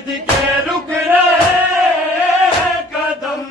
आबिद के रुक रहे कदम,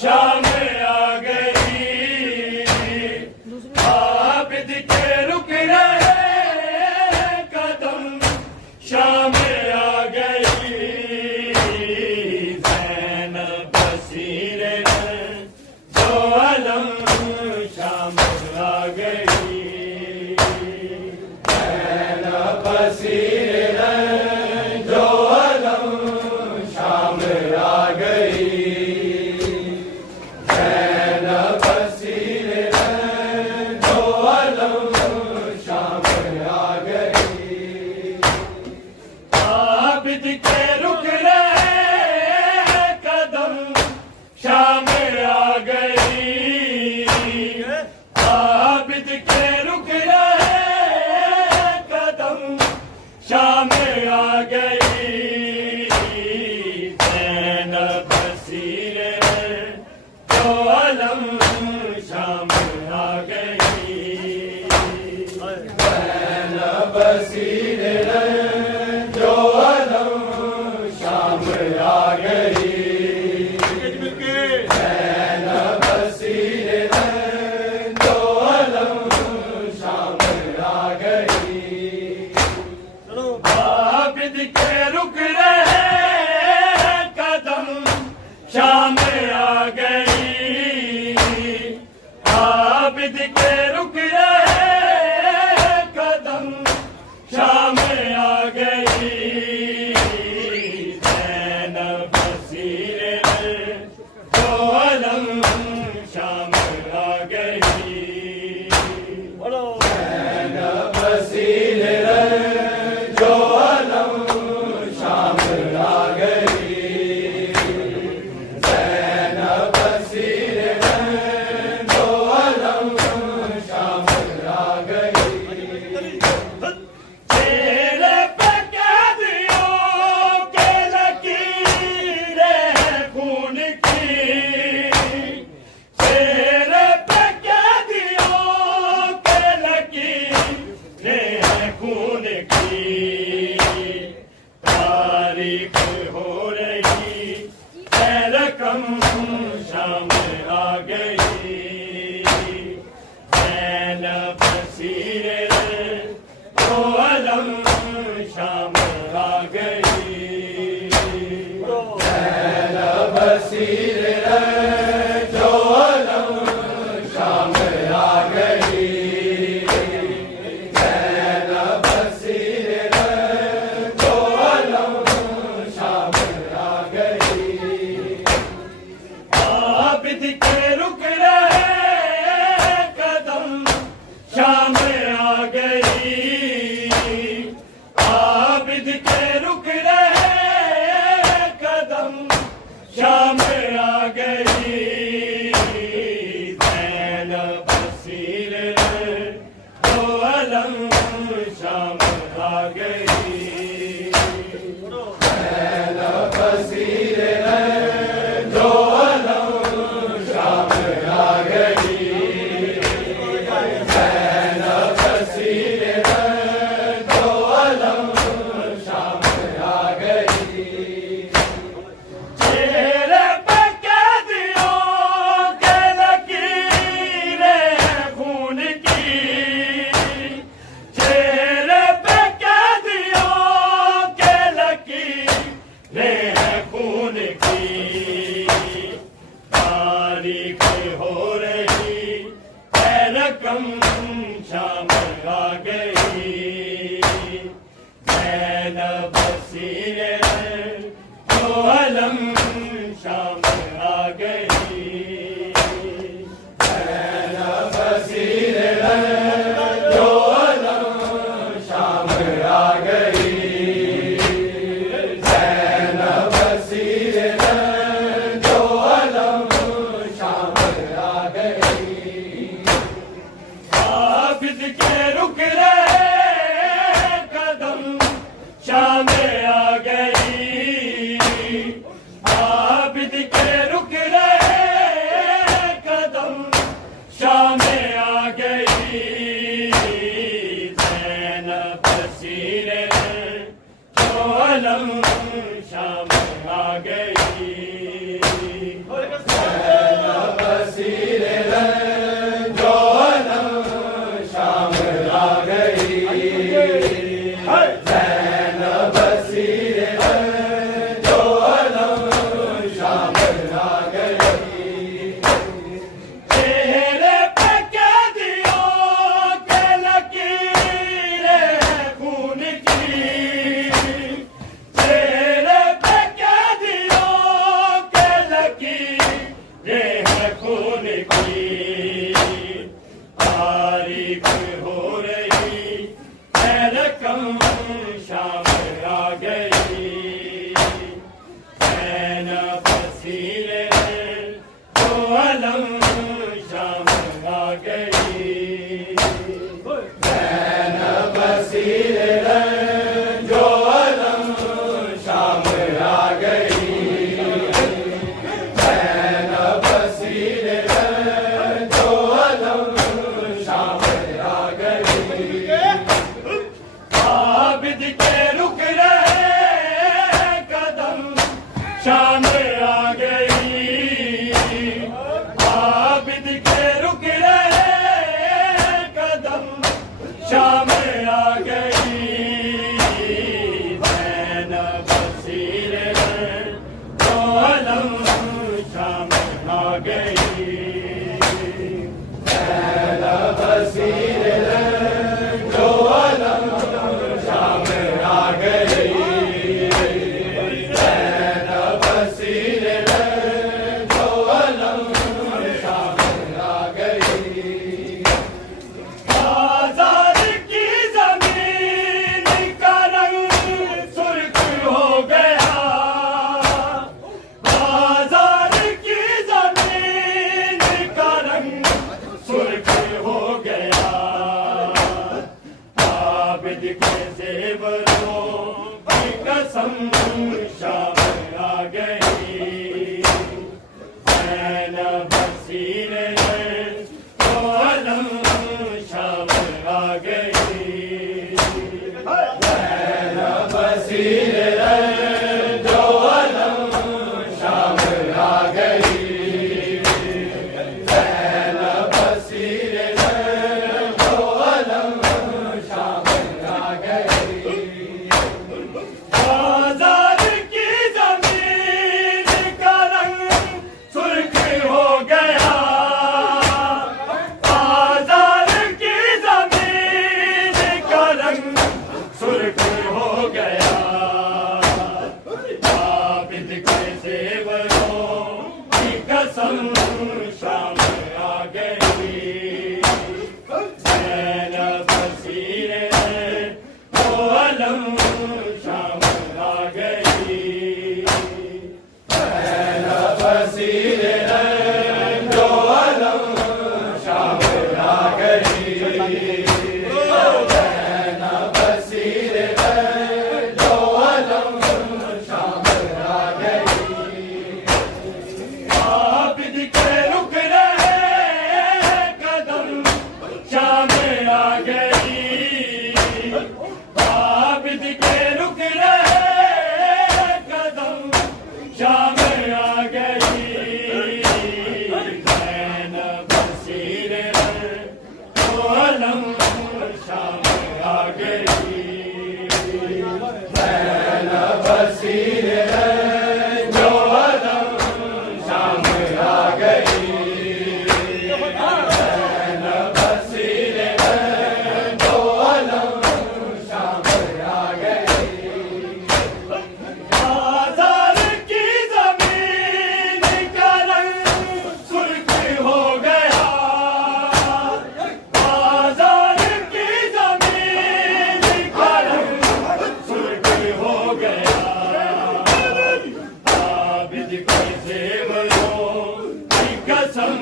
शाम आ गई। आबिद के रुक रहे कदम, शाम आ गई। ज़ैनब बसीर जो अलम, शाम आ गई। ज़ैनब बसीर जो अलम, शाम आ गई। ज़ैनब बसीर जो अलम, शाम आ गई। आबिद के रुक रहे कदम, शाम आ गई। आबिद के रुक रहे कदम, शाम आ गई। ज़ैनब बसीर जो अलम, शाम आ गई। ज़ैनब बसीर जो अलम, शाम आ गई। ज़ैनब बसीर जो अलम, शाम आ गई। आबिद के रुक रहे कदम, शाम आ गई। आबिद के रुक रहे कदम, शाम आ गई। ज़ैनब बसीर जो अलम, शाम आ गई। ज़ैनब बसीर जो अलम, शाम आ गई। ज़ैनब बसीर जो अलम, शाम आ गई। चेहरे पे कैदियों के लकीरें हैं खून की। चेहरे पे कैदियों के लकीरें हैं खून की। तारीख हो रही है रकम, शाम आ गई। ज़ैनब बसीर जो अलम, शाम आ गई। ज़ैनब बसीर जो अलम, शाम आ गई। ज़ैनब बसीर जो अलम, शाम आ गई। आबिद के रुक रहे कदम, शाम आ गई। आबिद के रुक रहे कदम, शाम आ गई। ज़ैनब बसीर जो अलम, शाम आ गई। ज़ैनब बसीर जो अलम, शाम आ गई। ज़ैनब बसीर जो अलम, शाम आ गई। चेहरे पे कैदियों के लकीरें हैं खून की। चेहरे पे कैदियों के लकीरें हैं खून की। तारीख हो रही है रकम, शाम आ गई। ज़ैनब बसीर जो अलम, शाम आ गई। ज़ैनब बसीर जो अलम, शाम आ गई। ज़ैनब बसीर जो अलम, शाम आ गई। आबिद के रुक रहे कदम, शाम आ गई। आबिद के रुक रहे कदम, शाम आ गई। ज़ैनब बसीर जो अलम शाम आ गई। शाम आ गई, आबिद के रुक रहे कदम, शाम आ गई। ज़ैनब बसीर दो अलम, शाम आ गई। ज़ैनब बसीर दो अलम, शाम आ गई। कसम शाम आ गई। ज़ैनब बसीर दो अलम, शाम आ गई। ज़ैनब बसीर दो अलम, शाम आ गई। ज़ैनब बसीर दो अलम, शाम आ गई। बाजार की जमीन का रंग सुर्ख हो गया, बाजार की जमीन का रंग सुर्ख हो गया। आबिद के ज़ेवरों की कसम शाम आ गई। ज़ैनब बसीर दो अलम, शाम आ गई। ज़ैनब बसीर दो अलम, शाम आ गई। ज़ैनब बसीर दो अलम, शाम आ गई। आबिद के रुक रहे कदम, शाम आ गई। आबिद के रुक रहे कदम, शाम आ गई। ज़ैनब बसीर दो अलम, शाम आ गई। ज़ैनब बसीर दो अलम, शाम आ गई। ज़ैनब बसीर दो अलम, शाम आ गई। बाजार की जमीन का रंग सुर्ख हो गया, बाजार की जमीन का रंग सुर्ख हो गया। आबिद के ज़ेवरों की कसम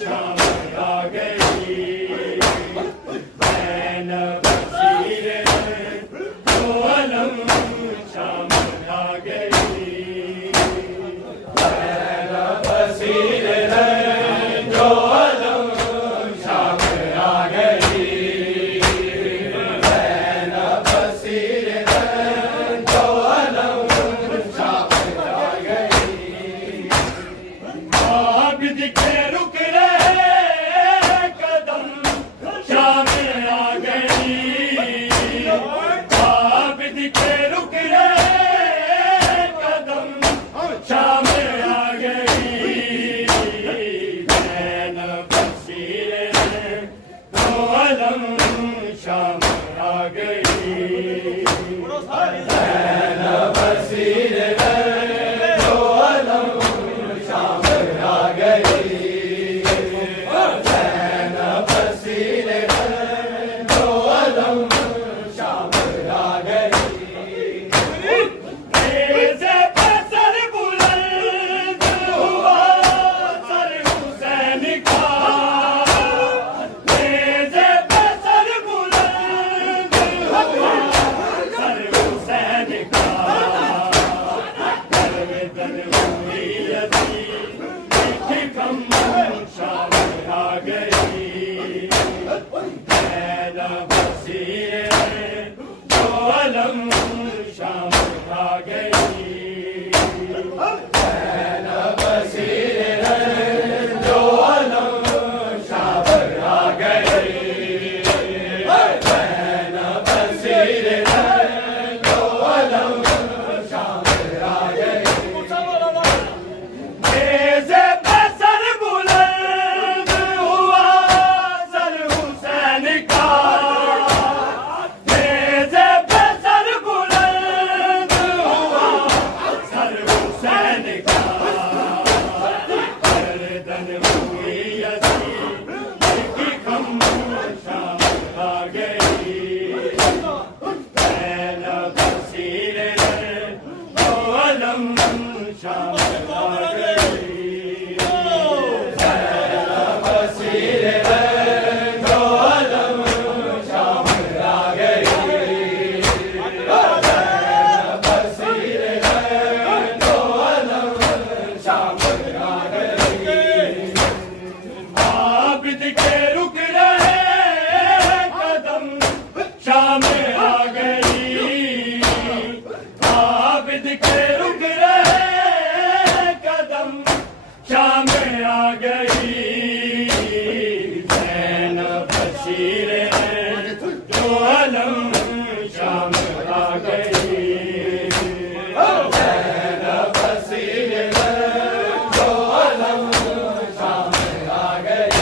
शाम आ गई। ज़ैनब बसीर दो अलम, शाम आ गई। ज़ैनब बसीर दो अलम, शाम आ गई। ज़ैनब बसीर दो अलम शाम आ गई बसीर जो अलम शाम आ गई बसीर जो अलम शाम आ गई तेज़े बसर बुलंद हुआ सर हुसैन का तेज़े बसर बुलंद हुआ सर हुसैन का गर्दन हुई यजीद की खामोशाम आ गई पहला बसीर जो अलम शाम आ गई पहला बसीर जो अलम शाम आ गई बसीर जो अलम शाम आ गई आबिद के रुक रहे कदम शाम आ गई आबिद के रुक रहे कदम शाम आ गई ज़ैनब बशीर जो अलम शाम आ गई ज़ैनब बशीर जो अलम शाम आ गई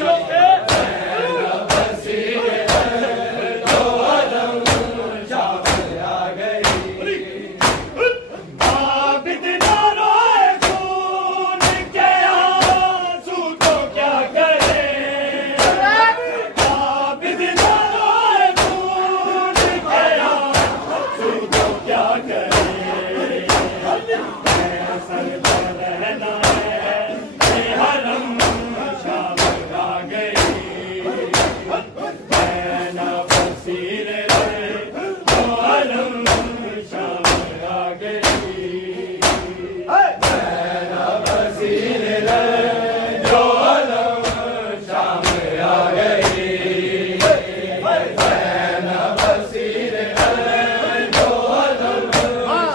ज़ैनब बशीर जो अलम शाम आ गई आबिद ना रोए खून के आंसू तो क्या करे आबिद ना रोए खून के आंसू तो क्या करे सर पर रहना है ये हरम शाम आ गई ज़ैनब बसीर जो अलम शाम आ गई ज़ैनब बसीर जो अलम शाम आ गई ज़ैनब बसीर जो अलम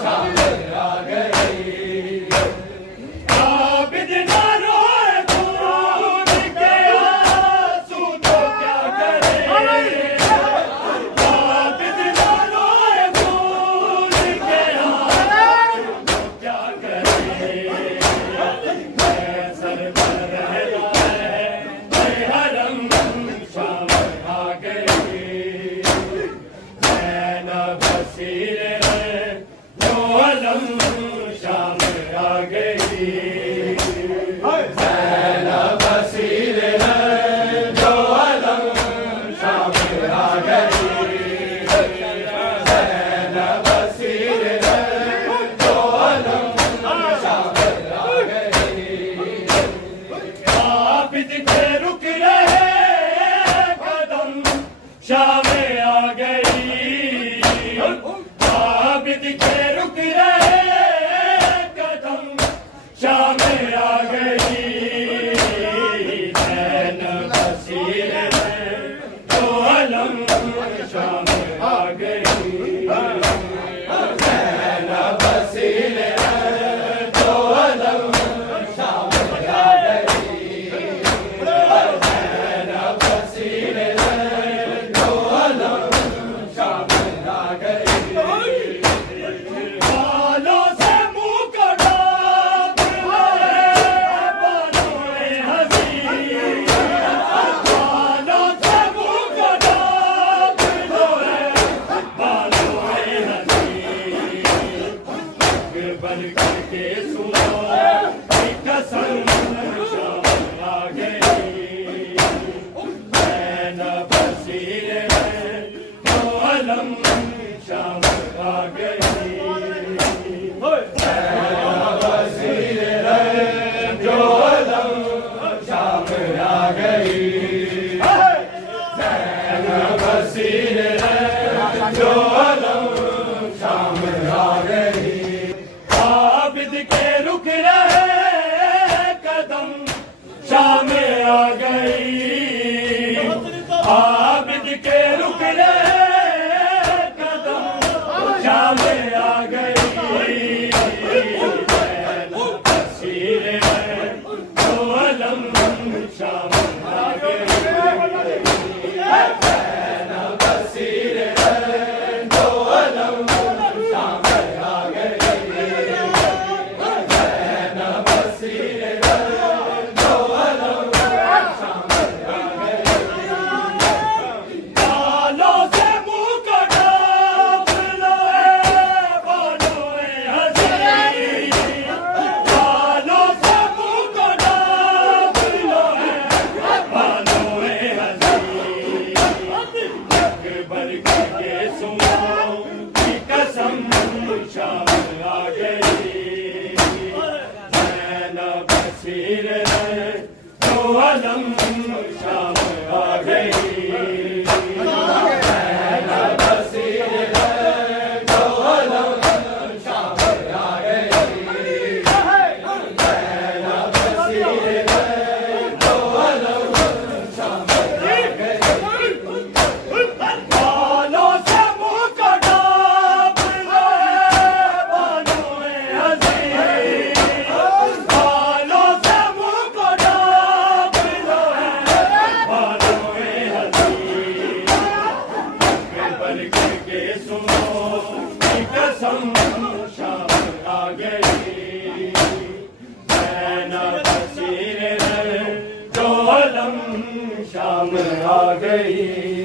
शाम आ गई आबिद ना रोए खून के आंसू तो क्या करे आबिद ना रोए खून के आंसू तो क्या करे सर पर रहना है ये हरम शाम आ गई ज़ैनब बसीर जो अलम शाम आ गई ज़ैनब बसीर जो अलम शाम आ गई ज़ैनब बसीर जो अलम शाम आ गई आबिद के रुक रहे कदम शाम आ गई आबिद के रुक रहे कदम शाम आ गई ज़ैनब बसीर जो अलम शाम आ गई ज़ैनब बसीर जो अलम शाम आ गई ज़ैनब बसीर जो अलम शाम आ गई अलम शाम आ गई बालों से मुंह कटा बालों हंसी बालों से मुंह कटा बालों हंसी बल के सुनो की कसम शाम आ गई नैना बसीर जो अलम शाम आ गई